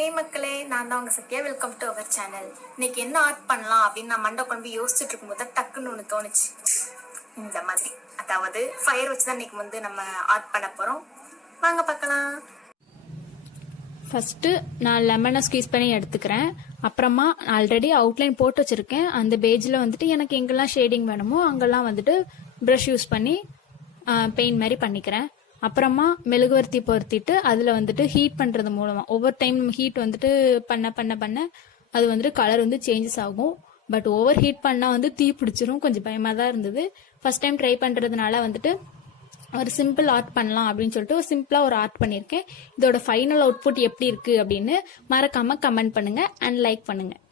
ஹே மக்களே, நான் தான் உங்க Sathya. Welcome to our channel. இன்னைக்கு என்ன ஆர்ட் பண்ணலாம் அப்படின்னு நான் மண்டை கொண்டு யோசிச்சுட்டு இருக்கும்போது டக்குன்னு ஒன்று தோணுச்சு. இந்த மாதிரி, அதாவது ஃபயர் வச்சு தான் இன்னைக்கு நம்ம ஆர்ட் பண்ண போறோம். வாங்க பார்க்கலாம். ஃபர்ஸ்ட் நான் லெமனை ஸ்குவீஸ் பண்ணி எடுத்துக்கிறேன். அப்புறமா ஆல்ரெடி அவுட்லைன் போட்டு வச்சிருக்கேன். அந்த பேஜில் எனக்கு எங்கெல்லாம் ஷேடிங் வேணுமோ அங்கெல்லாம் ப்ரஷ் யூஸ் பண்ணி பெயிண்ட் மாதிரி பண்ணிக்கிறேன். அப்புறமா மெழுகுவர்த்தி பொருத்திட்டு அதில் ஹீட் பண்ணுறது மூலமாக ஒவ்வொரு டைம் ஹீட் பண்ண பண்ண பண்ண அது கலர் சேஞ்சஸ் ஆகும். பட் ஓவர் ஹீட் பண்ணால் தீ பிடிச்சிரும். கொஞ்சம் பயமாக தான் இருந்தது. ஃபர்ஸ்ட் டைம் ட்ரை பண்ணுறதுனால ஒரு சிம்பிள் ஆர்ட் பண்ணலாம் அப்படின்னு சொல்லிட்டு சிம்பிளாக ஒரு ஆர்ட் பண்ணியிருக்கேன். இதோட ஃபைனல் அவுட்புட் எப்படி இருக்குது அப்படின்னு மறக்காமல் கமெண்ட் பண்ணுங்கள் அண்ட் லைக் பண்ணுங்கள்.